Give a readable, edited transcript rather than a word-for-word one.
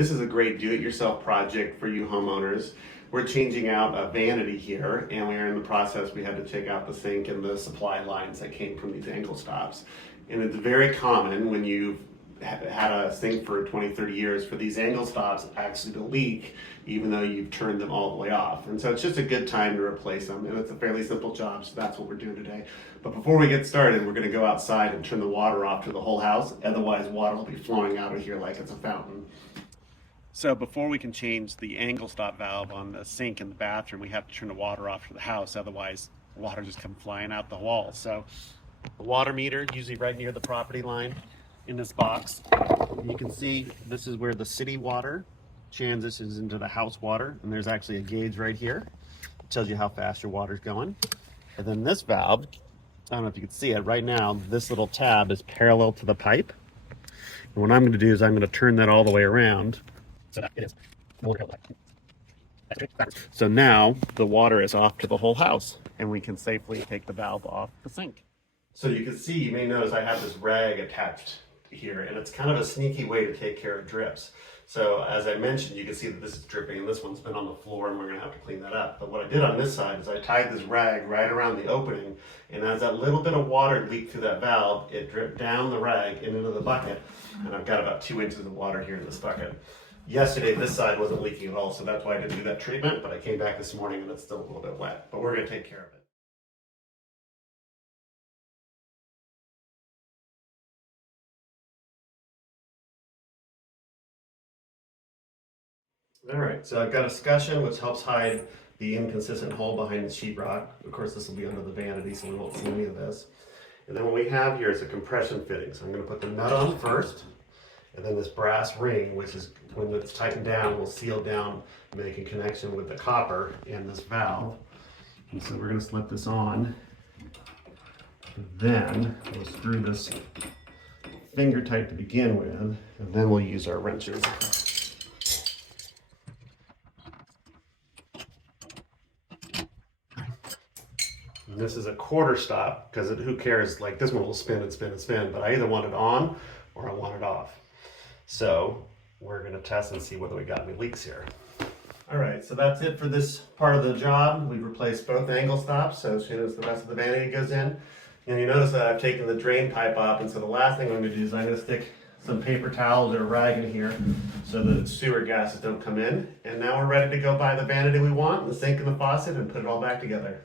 this is a great do-it-yourself project for you homeowners. We're changing out a vanity here, and we are in the process. We had to take out the sink and the supply lines that came from these angle stops. And it's very common when you've had a sink for 20, 30 years for these angle stops actually to leak, even though you've turned them all the way off. And so it's just a good time to replace them, and it's a fairly simple job, so that's what we're doing today. But before we get started, we're gonna go outside and turn the water off to the whole house, otherwise water will be flowing out of here like it's a fountain. So before we can change the angle stop valve on the sink in the bathroom, we have to turn the water off to the house, otherwise water just comes flying out the wall. So the water meter, usually right near the property line, in this box. You can see this is where the city water transitions into the house water, and there's actually a gauge right here. It tells you how fast your water's going. And then this valve, I don't know if you can see it right now, this little tab is parallel to the pipe. And what I'm going to do is I'm going to turn that all the way around so that it is no longer held. So now the water is off to the whole house, and we can safely take the valve off the sink. So you can see, you may notice I have this rag attached here, and it's kind of a sneaky way to take care of drips. So as I mentioned, you can see that this is dripping, and this one's been on the floor, and we're going to have to clean that up. But what I did on this side is I tied this rag right around the opening, and as that little bit of water leaked through that valve, it dripped down the rag and into the bucket, and I've got about 2 inches of water here in this bucket. Yesterday, this side wasn't leaking at all, so that's why I didn't do that treatment, but I came back this morning and it's still a little bit wet, but we're going to take care of it. All right, so I've got a escutcheon which helps hide the inconsistent hole behind the sheetrock. Of course, this will be under the vanity, so we won't see any of this. And then what we have here is a compression fitting. So I'm going to put the nut on first, and then this brass ring, which is, when it's tightened down, will seal down, making connection with the copper and this valve. And so we're going to slip this on. And then we'll screw this finger tight to begin with, and then we'll use our wrenches. This is a quarter stop, because who cares, like this one will spin and spin and spin, but I either want it on or I want it off. So we're going to test and see whether we got any leaks here. All right, so that's it for this part of the job. We've replaced both angle stops, so as soon as the rest of the vanity goes in. And you notice that I've taken the drain pipe off, and so the last thing I'm going to do is I'm going to stick some paper towels or a rag in here so that sewer gases don't come in. And now we're ready to go buy the vanity we want, the sink and the faucet, and put it all back together.